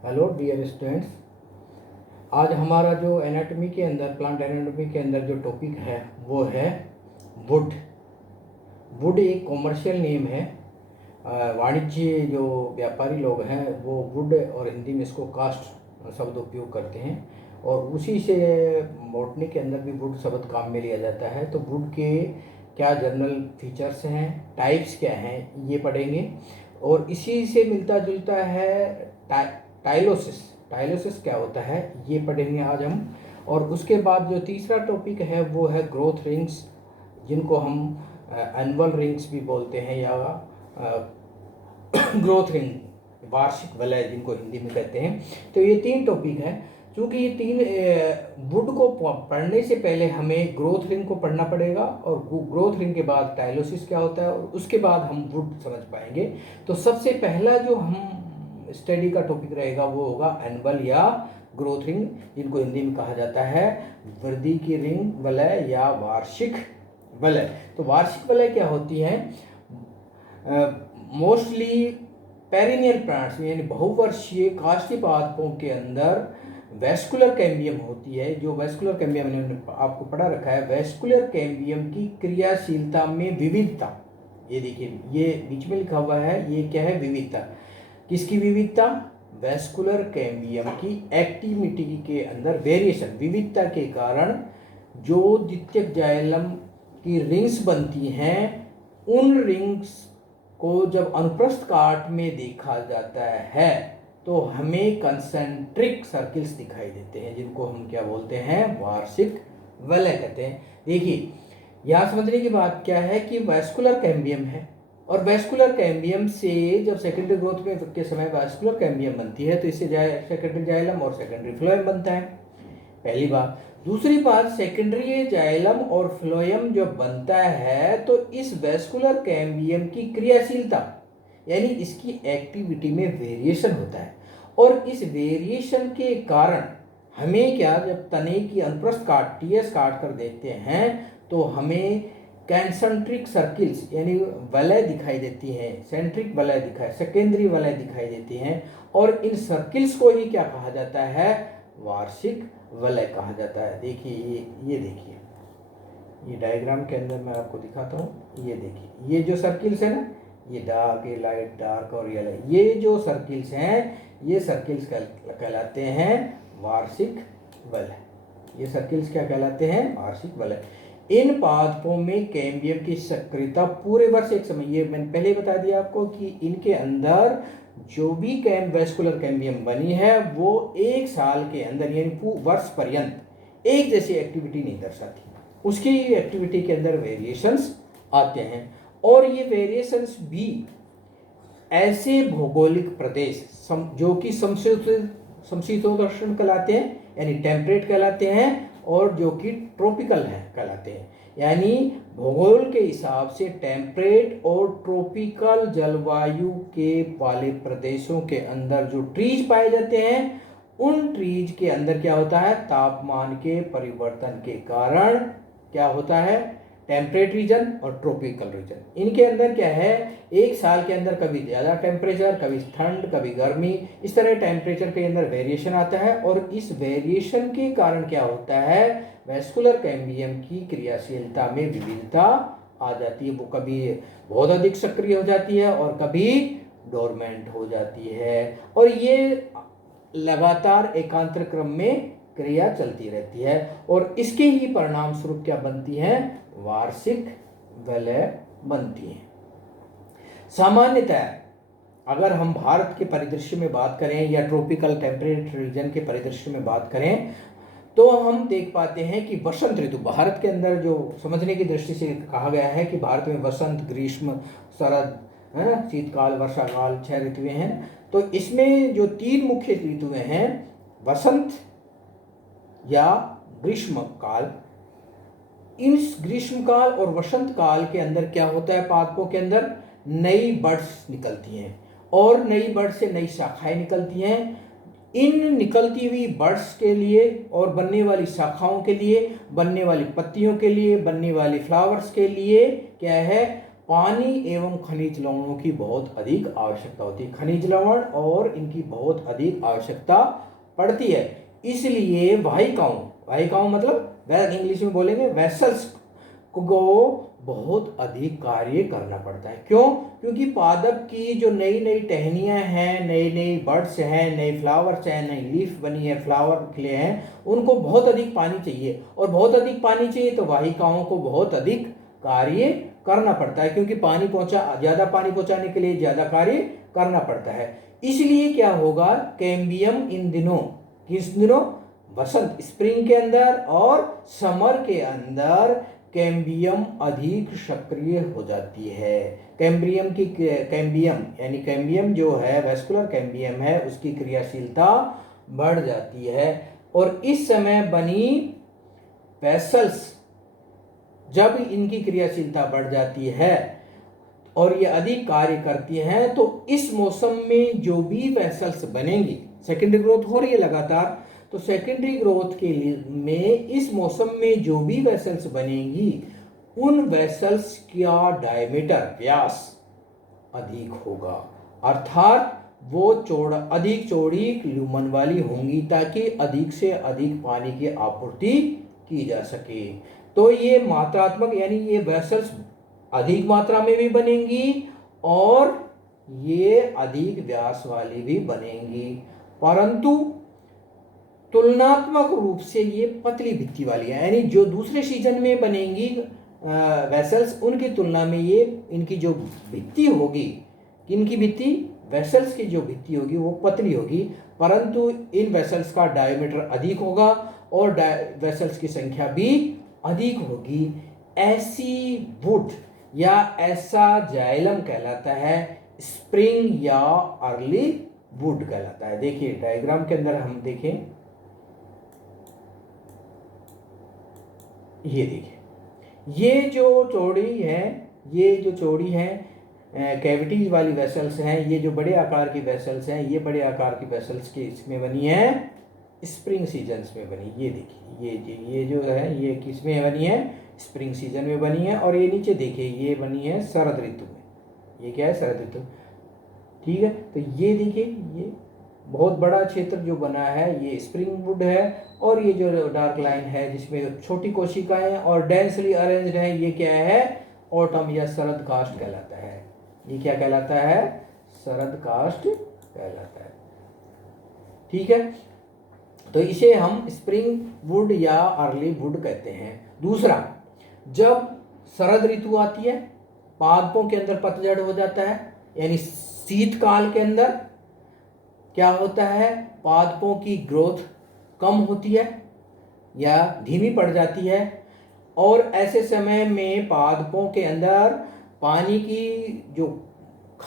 Hello dear students. आज हमारा जो एनाटॉमी के अंदर प्लांट एनाटॉमी के अंदर जो टॉपिक है वो है वुड। वुड एक कॉमर्शियल नेम है। वाणिज्य जो व्यापारी लोग हैं वो वुड और हिंदी में इसको कास्ट शब्द उपयोग करते हैं और उसी से बॉटनी के अंदर भी वुड शब्द काम में लिया जाता है। तो वुड के क्या जनरल फीचर्स हैं, टाइप्स क्या हैं, ये पढ़ेंगे। और इसी से मिलता जुलता है टाइलोसिस। टाइलोसिस क्या होता है ये पढ़ेंगे आज हम। और उसके बाद जो तीसरा टॉपिक है वो है ग्रोथ रिंग्स, जिनको हम एनुअल रिंग्स भी बोलते हैं या ग्रोथ रिंग, वार्षिक वलय जिनको हिंदी में कहते हैं। तो ये तीन टॉपिक है। क्योंकि ये तीन वुड को पढ़ने से पहले हमें ग्रोथ रिंग को पढ़ना पड़ेगा और ग्रोथ रिंग के बाद टाइलोसिस क्या होता है और उसके बाद हम वुड समझ पाएंगे। तो सबसे पहला जो हम स्टडी का टॉपिक रहेगा वो होगा एनुअल या ग्रोथ रिंग, जिनको हिंदी में कहा जाता है वृद्धि की रिंग वलय या वार्षिक वलय। तो वार्षिक वलय क्या होती है? मोस्टली पेरिनियल प्लांट्स यानी बहुवर्षीय काष्ठी पादपों के अंदर वेस्कुलर कैम्बियम होती है। जो वेस्कुलर कैम्बियम मैंने आपको पढ़ा रखा है, वेस्कुलर कैम्बियम की क्रियाशीलता में विविधता। ये देखिए, ये बीच में लिखा हुआ है, ये क्या है? विविधता। किसकी विविधता? वेस्कुलर कैम्बियम की एक्टिविटी के अंदर वेरिएशन, विविधता के कारण जो द्वितीयक जाइलम की रिंग्स बनती हैं, उन रिंग्स को जब अनुप्रस्थ काट में देखा जाता है तो हमें कंसेंट्रिक सर्किल्स दिखाई देते हैं, जिनको हम क्या बोलते हैं? वार्षिक वलय कहते हैं। देखिए, यहाँ समझने की बात क्या है कि वेस्कुलर कैम्बियम है और वेस्कुलर कैम्बियम से जब सेकेंडरी ग्रोथ में के समय वेस्कुलर कैम्बियम बनती है तो इससे सेकेंडरी जाइलम और सेकेंडरी फ्लोएम बनता है, पहली बात। दूसरी बात, सेकेंडरी जाइलम और फ्लोएम जब बनता है तो इस वेस्कुलर कैम्बियम की क्रियाशीलता यानी इसकी एक्टिविटी में वेरिएशन होता है और इस वेरिएशन के कारण हमें क्या, जब तने की अनुप्रस्थ काट टीएस काट कर देखते हैं तो हमें कंसेंट्रिक सर्किल्स यानी वलय दिखाई देती हैं, सेंट्रिक वलय दिखाई, सेकेंडरी वलय दिखाई देती हैं और इन सर्किल्स को ही क्या कहा जाता है? वार्षिक वलय कहा जाता है। देखिए, ये देखिए, ये डायग्राम के अंदर मैं आपको दिखाता हूँ। ये देखिए, ये जो सर्किल्स है ना, ये डार्क, ये लाइट, डार्क और ये लाइट, ये जो सर्किल्स हैं ये सर्किल्स कहलाते हैं वार्षिक वलय। ये सर्किल्स क्या कहलाते हैं? वार्षिक वलय। इन पादपों में कैम्बियम की सक्रियता पूरे वर्ष एक समय, ये मैंने पहले बता दिया आपको कि इनके अंदर जो भी वेस्कुलर कैम्बियम बनी है वो एक साल के अंदर यानी वर्ष पर्यंत एक जैसी एक्टिविटी नहीं दर्शाती, उसकी एक्टिविटी के अंदर वेरिएशंस आते हैं। और ये वेरिएशंस भी ऐसे भौगोलिक प्रदेश जो कि समशीतोष्ण कहलाते हैं यानी टेम्परेट कहलाते हैं और जो कि ट्रॉपिकल हैं कहलाते हैं। यानी भूगोल के हिसाब से टेम्परेट और ट्रॉपिकल जलवायु के वाले प्रदेशों के अंदर जो ट्रीज पाए जाते हैं, उन ट्रीज के अंदर क्या होता है? तापमान के परिवर्तन के कारण क्या होता है? टेम्परेट रीजन और ट्रॉपिकल रीजन, इनके अंदर क्या है? एक साल के अंदर कभी ज़्यादा टेम्परेचर, कभी ठंड, कभी गर्मी, इस तरह टेम्परेचर के अंदर वेरिएशन आता है और इस वेरिएशन के कारण क्या होता है? वेस्कुलर कैम्बियम की क्रियाशीलता में विविधता आ जाती है। वो कभी बहुत अधिक सक्रिय हो जाती है और कभी डोरमेंट हो जाती है और ये लगातार एकांतर क्रम में क्रिया चलती रहती है और इसके ही परिणाम स्वरूप क्या बनती है? वार्षिक वलय बनती है। सामान्यतः अगर हम भारत के परिदृश्य में बात करें या ट्रॉपिकल टेम्परेट रीजन के परिदृश्य में बात करें तो हम देख पाते हैं कि वसंत ऋतु, भारत के अंदर जो समझने की दृष्टि से कहा गया है कि भारत में वसंत, ग्रीष्म, शरद, है ना, शीतकाल, वर्षा काल, 6 ऋतुएं हैं। तो इसमें जो 3 मुख्य ऋतुएं हैं, वसंत या ग्रीष्म काल, इन ग्रीष्म काल और वसंत काल के अंदर क्या होता है? पादपों के अंदर नई बड्स निकलती हैं और नई बड्स से नई शाखाएं निकलती हैं। इन निकलती हुई बड्स के लिए और बनने वाली शाखाओं के लिए, बनने वाली पत्तियों के लिए, बनने वाली फ्लावर्स के लिए क्या है? पानी एवं खनिज लवणों की बहुत अधिक आवश्यकता होती है। खनिज लवण और इनकी बहुत अधिक आवश्यकता पड़ती है। इसलिए वाहिकाओं मतलब इंग्लिश में बोलेंगे वेसल्स को बहुत अधिक कार्य करना पड़ता है। क्यों? क्योंकि पादप की जो नई नई टहनियाँ हैं, नई नई बर्ड्स हैं, नए फ्लावर्स हैं, नई लीफ बनी है, फ्लावर खिले हैं, उनको बहुत अधिक पानी चाहिए, और बहुत अधिक पानी चाहिए तो वाहिकाओं को बहुत अधिक कार्य करना पड़ता है, क्योंकि ज़्यादा पानी पहुंचाने के लिए ज़्यादा कार्य करना पड़ता है। इसलिए क्या होगा, कैम्बियम इन दिनों, किस दिनों, वसंत स्प्रिंग के अंदर और समर के अंदर कैम्बियम अधिक सक्रिय हो जाती है। कैम्बियम जो है, वेस्कुलर कैम्बियम है, उसकी क्रियाशीलता बढ़ जाती है। और इस समय बनी वेसल्स, जब इनकी क्रियाशीलता बढ़ जाती है और ये अधिक कार्य करती हैं, तो इस मौसम में जो भी वेसल्स बनेंगी, सेकेंडरी ग्रोथ हो रही है लगातार, तो सेकेंडरी ग्रोथ के लिए में इस मौसम में जो भी वेसल्स बनेंगी, उन वेसल्स का डायमीटर, व्यास अधिक होगा, अर्थात वो अधिक चौड़ी ल्यूमन वाली होंगी, ताकि अधिक से अधिक पानी की आपूर्ति की जा सके। तो ये मात्रात्मक, यानी ये वेसल्स अधिक मात्रा में भी बनेंगी और ये अधिक व्यास वाली भी बनेंगी, परंतु तुलनात्मक रूप से ये पतली भित्ति वाली है। यानी जो दूसरे सीजन में बनेंगी वेसल्स, उनकी तुलना में ये इनकी जो भित्ति होगी, इनकी भित्ति, वेसल्स की जो भित्ति होगी वो पतली होगी, परंतु इन वेसल्स का डायमीटर अधिक होगा और वेसल्स की संख्या भी अधिक होगी। ऐसी वुड या ऐसा जाइलम कहलाता है स्प्रिंग या अर्ली वुड कहलाता है। देखिए डायग्राम के अंदर हम देखें, ये देखिए, ये जो चौड़ी है कैविटीज वाली वेसल्स हैं, ये जो बड़े आकार की वेसल्स हैं, ये बड़े आकार की वेसल्स की इसमें बनी है स्प्रिंग सीजन्स में बनी। ये देखिए, ये जो है ये किस में बनी है, स्प्रिंग सीजन में बनी है। और ये नीचे देखिए, ये बनी है शरद ऋतु में। ये क्या है, शरद ऋतु, ठीक है। तो ये देखिए, ये बहुत बड़ा क्षेत्र जो बना है ये स्प्रिंग वुड है, और ये जो डार्क लाइन है जिसमें छोटी कोशिकाएं और डेंसली अरेंज्ड है, ये क्या है, ऑटम या शरद कास्ट कहलाता है। ये क्या कहलाता है, शरद कास्ट कहलाता है, ठीक है। तो इसे हम स्प्रिंग वुड या अर्ली वुड कहते हैं। दूसरा, जब शरद ऋतु आती है, पादपों के अंदर पतझड़ हो जाता है, यानी शीतकाल के अंदर क्या होता है, पादपों की ग्रोथ कम होती है या धीमी पड़ जाती है, और ऐसे समय में पादपों के अंदर पानी की जो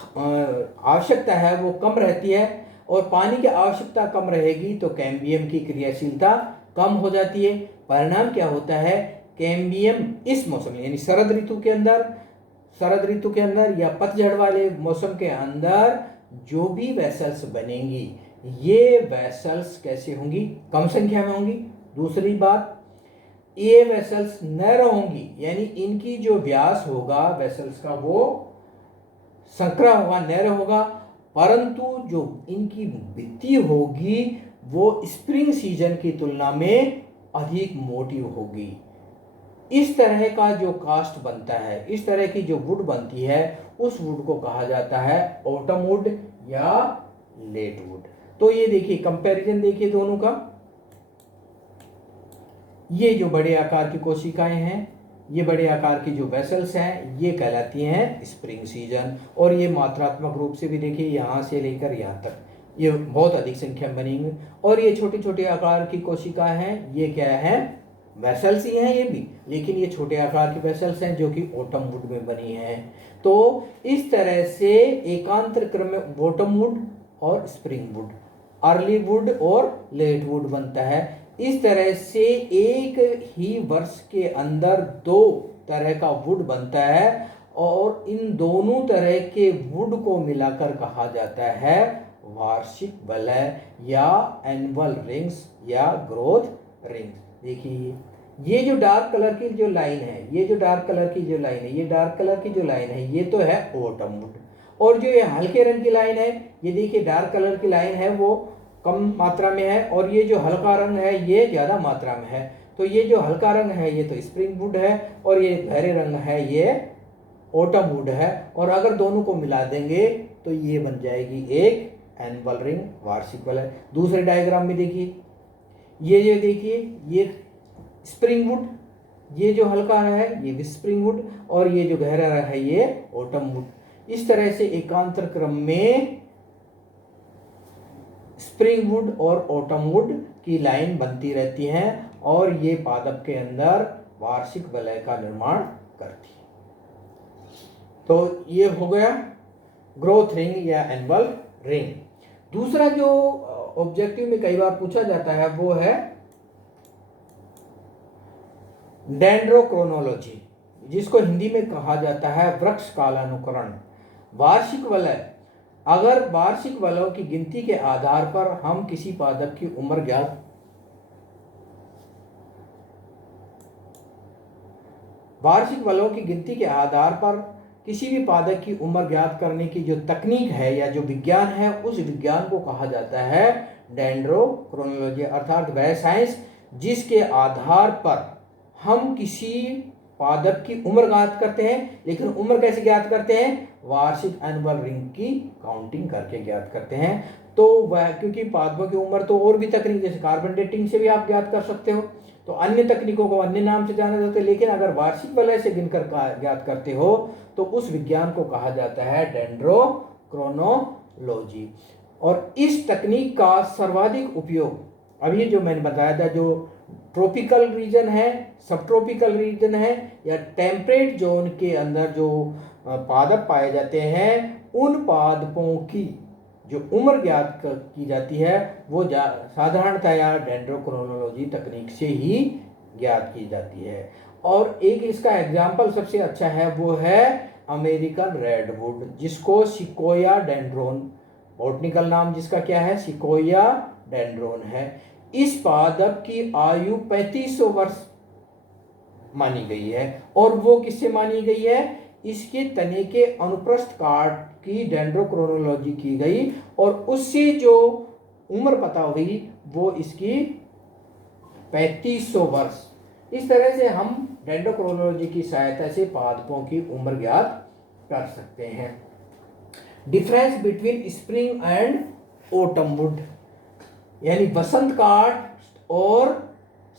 आवश्यकता है वो कम रहती है, और पानी की आवश्यकता कम रहेगी तो कैम्बियम की क्रियाशीलता कम हो जाती है। परिणाम क्या होता है, कैम्बियम इस मौसम में, यानी शरद ऋतु के अंदर या पतझड़ वाले मौसम के अंदर जो भी वेसल्स बनेंगी, ये वेसल्स कैसे होंगी, कम संख्या में होंगी। दूसरी बात, ये वेसल्स नैरो होंगी, यानी इनकी जो व्यास होगा वेसल्स का वो संकरा होगा, नैरो होगा, परंतु जो इनकी भित्ति होगी वो स्प्रिंग सीजन की तुलना में अधिक मोटी होगी। इस तरह का जो कास्ट बनता है, इस तरह की जो वुड बनती है, उस वुड को कहा जाता है ऑटम वुड या लेट वुड। तो ये देखिए, कंपैरिजन देखिए दोनों का। ये जो बड़े आकार की कोशिकाएं हैं, ये बड़े आकार की जो वेसल्स हैं, ये कहलाती हैं स्प्रिंग सीजन। और ये मात्रात्मक रूप से भी देखिए, यहाँ से लेकर यहाँ तक ये बहुत अधिक संख्या में बनेंगे। और ये छोटे छोटे आकार की कोशिकाएं हैं, ये क्या है, वेसल्स ही हैं ये भी, लेकिन ये छोटे आकार की वेसल्स हैं जो कि ऑटम वुड में बनी हैं। तो इस तरह से एकांतर क्रम में बॉटम वुड और स्प्रिंग वुड, अर्ली वुड और लेट वुड बनता है। इस तरह से एक ही वर्ष के अंदर दो तरह का वुड बनता है, और इन दोनों तरह के वुड को मिलाकर कहा जाता है वार्षिक वलय या एनुअल रिंग्स या ग्रोथ रिंग्स। देखिए ये जो डार्क कलर की जो लाइन है, ये जो डार्क कलर की जो लाइन है, ये डार्क कलर की जो लाइन है, ये तो है ऑटम वुड। और जो ये हल्के रंग की लाइन है, ये देखिए डार्क कलर की लाइन है वो कम मात्रा में है, और ये जो हल्का रंग है ये ज़्यादा मात्रा में है। तो ये जो हल्का रंग है ये तो स्प्रिंग वुड है, और ये गहरे रंग है ये ऑटम वुड है। और अगर दोनों को मिला देंगे तो ये बन जाएगी एक एनुअल रिंग, वार्षिक वलय। दूसरे डायग्राम में देखिए, ये देखिए ये स्प्रिंग वुड, ये जो हल्का है ये स्प्रिंग वुड, और ये जो गहरा है ये ऑटम वुड। इस तरह से एकांतर क्रम में स्प्रिंग वुड और ऑटम वुड की लाइन बनती रहती हैं, और ये पादप के अंदर वार्षिक वलय का निर्माण करती है। तो ये हो गया ग्रोथ रिंग या एनुअल रिंग। दूसरा जो ऑब्जेक्टिव में कई बार पूछा जाता है वो है डेंड्रोक्रोनोलॉजी, जिसको हिंदी में कहा जाता है वृक्ष कालानुकरण। वार्षिक वलय, अगर वार्षिक वलयों की गिनती के आधार पर हम किसी पादप की उम्र ज्ञात वार्षिक वलयों की गिनती के आधार पर किसी भी पादप की उम्र ज्ञात करने की जो तकनीक है या जो विज्ञान है, उस विज्ञान को कहा जाता है डेंड्रोक्रोनोलॉजी, अर्थात वह साइंस जिसके आधार पर हम किसी पादप की उम्र ज्ञात करते हैं। लेकिन उम्र कैसे ज्ञात करते हैं? वार्षिक एनुअल रिंग की काउंटिंग करके ज्ञात करते हैं। तो वह, क्योंकि पादपों की उम्र तो और भी तकनीक जैसे कार्बन डेटिंग से भी आप ज्ञात कर सकते हो, तो अन्य तकनीकों को अन्य नाम से जाना जाता है। लेकिन अगर वार्षिक वलय से गिनकर ज्ञात करते हो तो उस विज्ञान को कहा जाता है डेंड्रोक्रोनोलॉजी। और इस तकनीक का सर्वाधिक उपयोग अभी जो मैंने बताया था, जो ट्रॉपिकल रीजन है, सब ट्रॉपिकल रीजन है, या टेम्परेट जोन के अंदर जो पादप पाए जाते हैं, उन पादपों की जो उम्र ज्ञात की जाती है वो साधारणतया डेंड्रोक्रोनोलॉजी तकनीक से ही ज्ञात की जाती है। और एक इसका एग्जाम्पल सबसे अच्छा है वो है अमेरिकन रेडवुड, जिसको सिकोया डेंड्रोन, बॉटनिकल नाम जिसका क्या है, सिकोया डेंड्रोन है। इस पादप की आयु 3500 वर्ष मानी गई है। और वो किससे मानी गई है? इसके तने के अनुप्रस्थ काट की डेंड्रोक्रोनोलॉजी की गई, और उससे जो उम्र पता हुई वो इसकी 3500 वर्ष। इस तरह से हम डेंड्रोक्रोनोलॉजी की सहायता से पादपों की उम्र ज्ञात कर सकते हैं। Difference between spring and autumn would, यानी वसंत काष्ठ और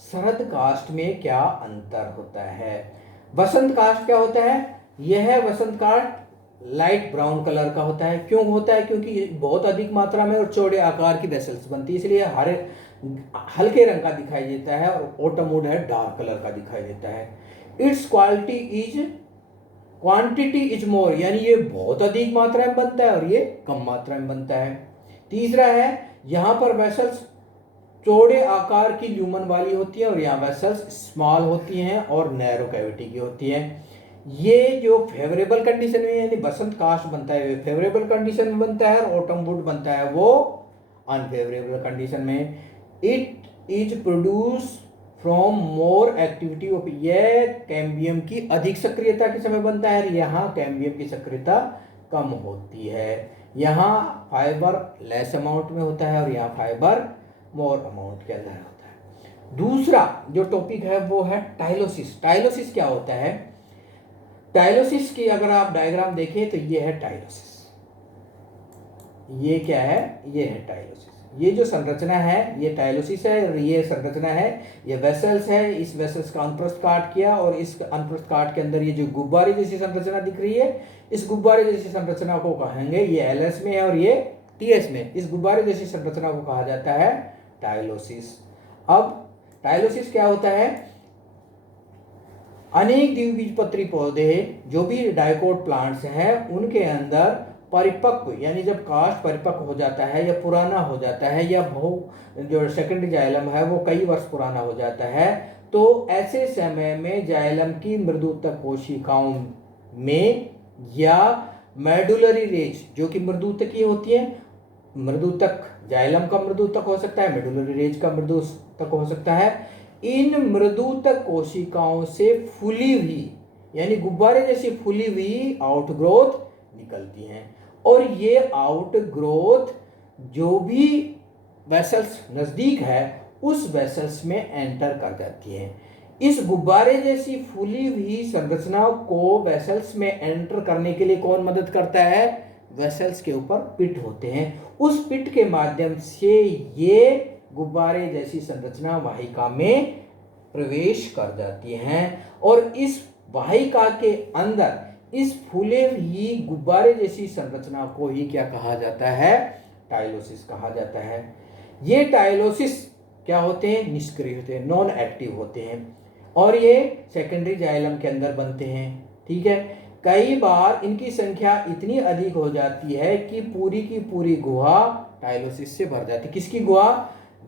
शरद काष्ठ में क्या अंतर होता है? वसंत काष्ठ क्या होता है? यह वसंत काष्ठ लाइट ब्राउन कलर का होता है। क्यों होता है? क्योंकि बहुत अधिक मात्रा में और चौड़े आकार की वेसल्स बनती है, इसलिए हल्के रंग का दिखाई देता है। और ऑटम वुड है डार्क कलर का दिखाई देता है। इट्स क्वांटिटी इज मोर, यानी ये बहुत अधिक मात्रा में बनता है और ये कम मात्रा में बनता है। तीसरा है, यहाँ पर वेसल्स चौड़े आकार की ल्यूमन वाली होती है और यहाँ वेसल्स स्मॉल होती हैं और नैरो कैविटी की होती हैं। ये जो फेवरेबल कंडीशन में यानी बसंत काष्ठ बनता है फेवरेबल कंडीशन में बनता है, और ऑटम वुड बनता है वो अनफेवरेबल कंडीशन में। It is produce from more activity of, यह कैम्बियम की अधिक सक्रियता के समय बनता है, यहाँ कैम्बियम की सक्रियता कम होती है। यहाँ फाइबर लेस अमाउंट में होता है और यहाँ फाइबर मोर अमाउंट के अंदर होता है। दूसरा जो टॉपिक है वो है टाइलोसिस। टाइलोसिस क्या होता है? टाइलोसिस की अगर आप डायग्राम देखें तो ये है टाइलोसिस। ये क्या है? ये है टाइलोसिस। ये जो संरचना है ये टाइलोसिस है, और ये संरचना है ये वेसल्स है। इस वेसल्स का अनुप्रस्थ काट किया, और इस अनुप्रस्थ काट के अंदर ये जो गुब्बारे जैसी संरचना दिख रही है, इस गुब्बारे जैसी संरचना को कहेंगे, ये एलएस में है और ये टीएस में, इस गुब्बारे जैसी संरचना को कहा जाता है टाइलोसिस। अब टाइलोसिस क्या होता है? अनेक द्विबीजपत्री पौधे जो भी डाइकोट प्लांट्स हैं उनके अंदर परिपक्व, यानी जब काष्ठ परिपक्व हो जाता है या पुराना हो जाता है, या जो सेकेंडरी जाइलम है वो कई वर्ष पुराना हो जाता है, तो ऐसे समय में जाइलम की मृदुतक कोशिकाओं में या मेडुलरी रेज जो कि मृदुतकी होती है, मृदुतक जाइलम का मृदुतक हो सकता है, मेडुलरी रेज का मृदुतक हो सकता है, इन मृदुतक कोशिकाओं से फूली हुई यानी गुब्बारे जैसी फूली हुई आउटग्रोथ निकलती हैं, और ये आउटग्रोथ जो भी वेसल्स नज़दीक है उस वेसल्स में एंटर कर जाती हैं। इस गुब्बारे जैसी फूली हुई संरचना को वेसल्स में एंटर करने के लिए कौन मदद करता है? वेसल्स के ऊपर पिट होते हैं। उस पिट के माध्यम से ये गुब्बारे जैसी संरचना वाहिका में प्रवेश कर जाती हैं, और इस वाहिका के अंदर इस फूले हुई गुब्बारे जैसी संरचना को ही क्या कहा जाता है? टाइलोसिस कहा जाता है। ये टाइलोसिस क्या होते हैं? निष्क्रिय होते हैं, नॉन एक्टिव होते हैं, और ये सेकेंडरी जाइलम के अंदर बनते हैं। ठीक है, कई बार इनकी संख्या इतनी अधिक हो जाती है कि पूरी की पूरी गुहा टाइलोसिस से भर जाती है। किसकी गुहा?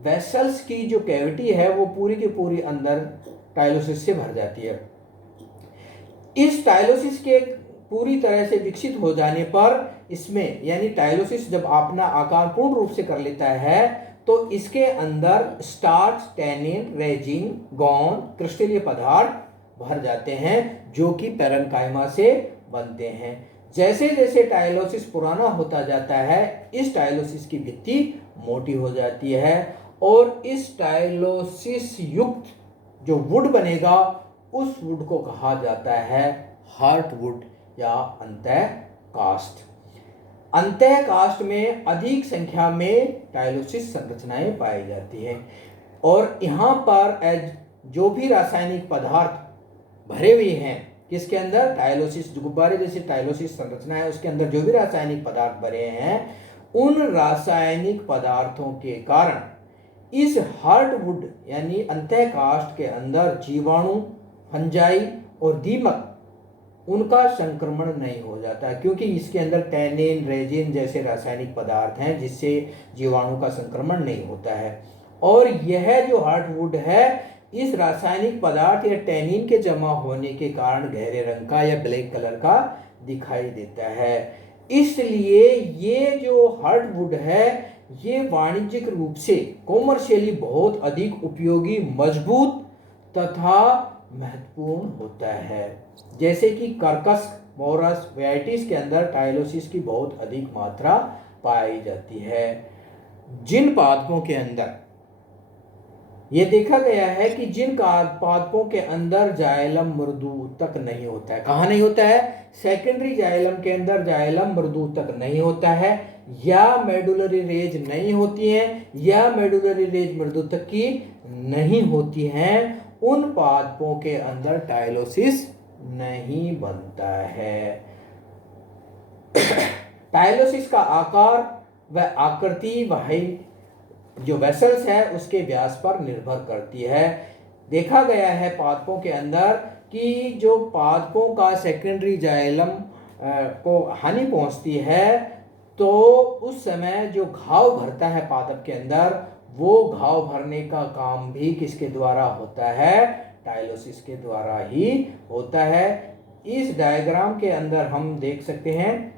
वेसल्स की जो कैविटी है वो पूरी की पूरी अंदर टाइलोसिस से भर जाती है। इस टाइलोसिस के पूरी तरह से विकसित हो जाने पर इसमें यानी टाइलोसिस जब अपना आकार पूर्ण रूप से कर लेता है तो इसके अंदर स्टार्च, टैनिन, रेजिन, गौन, क्रिस्टलीय पदार्थ भर जाते हैं जो कि पैरेन्काइमा से बनते हैं। जैसे जैसे टाइलोसिस पुराना होता जाता है इस टाइलोसिस की भित्ति मोटी हो जाती है, और इस टाइलोसिस युक्त जो वुड बनेगा उस वुड को कहा जाता है हार्टवुड या अंतःकाष्ठ। अंतःकाष्ठ में अधिक संख्या में टाइलोसिस संरचनाएं पाई जाती हैं, और यहाँ पर जो भी रासायनिक पदार्थ भरे हुए हैं किसके अंदर? टाइलोसिस गुब्बारे जैसी टाइलोसिस संरचना है उसके अंदर जो भी रासायनिक पदार्थ भरे हैं उन रासायनिक पदार्थों के कारण इस हार्टवुड यानी अंतःकाष्ठ के अंदर जीवाणु, फंजाई और दीमक उनका संक्रमण नहीं हो जाता, क्योंकि इसके अंदर टैनिन, रेजिन जैसे रासायनिक पदार्थ हैं जिससे जीवाणु का संक्रमण नहीं होता है। और यह जो हार्टवुड है इस रासायनिक पदार्थ या टैनिन के जमा होने के कारण गहरे रंग का या ब्लैक कलर का दिखाई देता है। इसलिए ये जो हार्टवुड है ये वाणिज्यिक रूप से कॉमर्शियली बहुत अधिक उपयोगी, मजबूत तथा महत्वपूर्ण होता है। जैसे कि कर्कश, मोरस, वेराइटीज के अंदर टाइलोसिस की बहुत अधिक मात्रा पाई जाती है। जिन पादपों के अंदर ये देखा गया है कि जिन पादपों के अंदर जाइलम मृदुतक नहीं होता है, कहाँ नहीं होता है? सेकेंडरी जाइलम के अंदर जाइलम मृदुतक नहीं होता है, या मेडुलरी रेज नहीं होती हैं, या मेडुलरी रेज मृदुतक की नहीं होती हैं, उन पादपों के अंदर टाइलोसिस नहीं बनता है। टाइलोसिस का आकार व आकृति वही जो वेसल्स है उसके व्यास पर निर्भर करती है। देखा गया है पादपों के अंदर कि जो पादपों का सेकेंडरी जाइलम को हानि पहुंचती है तो उस समय जो घाव भरता है पादप के अंदर वो घाव भरने का काम भी किसके द्वारा होता है? टाइलोसिस के द्वारा ही होता है। इस डायग्राम के अंदर हम देख सकते हैं,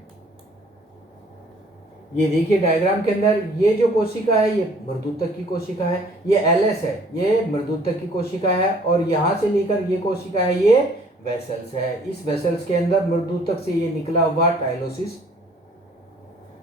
ये देखिए डायग्राम के अंदर ये जो कोशिका है ये मृदुतक की कोशिका है, ये एलएस है, ये मृदुतक की कोशिका है, और यहाँ से लेकर ये कोशिका है ये वेसल्स है। इस वेसल्स के अंदर मृदुतक से ये निकला हुआ टाइलोसिस,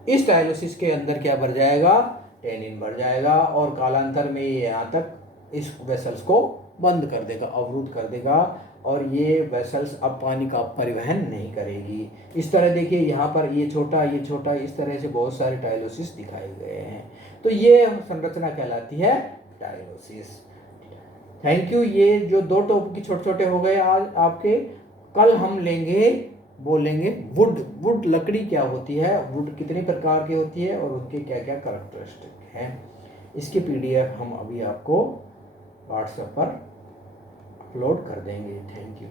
इस टाइलोसिस के अंदर क्या भर जाएगा? टैनिन भर जाएगा, और कालांतर में ये यहाँ तक इस वेसल्स को बंद कर देगा, अवरुद्ध कर देगा, और ये वेसल्स अब पानी का परिवहन नहीं करेगी। इस तरह देखिए यहाँ पर ये छोटा, इस तरह से बहुत सारे टाइलोसिस दिखाए गए हैं। तो ये संरचना कहलाती है टाइलोसिस। Thank you. ये जो दो टॉपिक छोटे छोटे हो गए आज आपके, कल हम बोलेंगे वुड लकड़ी क्या होती है, वुड कितने प्रकार की होती है और उनके क्या क्या कैरेक्टरिस्टिक हैं। इसकी PDF हम अभी आपको व्हाट्सएप पर अपलोड कर देंगे। Thank you.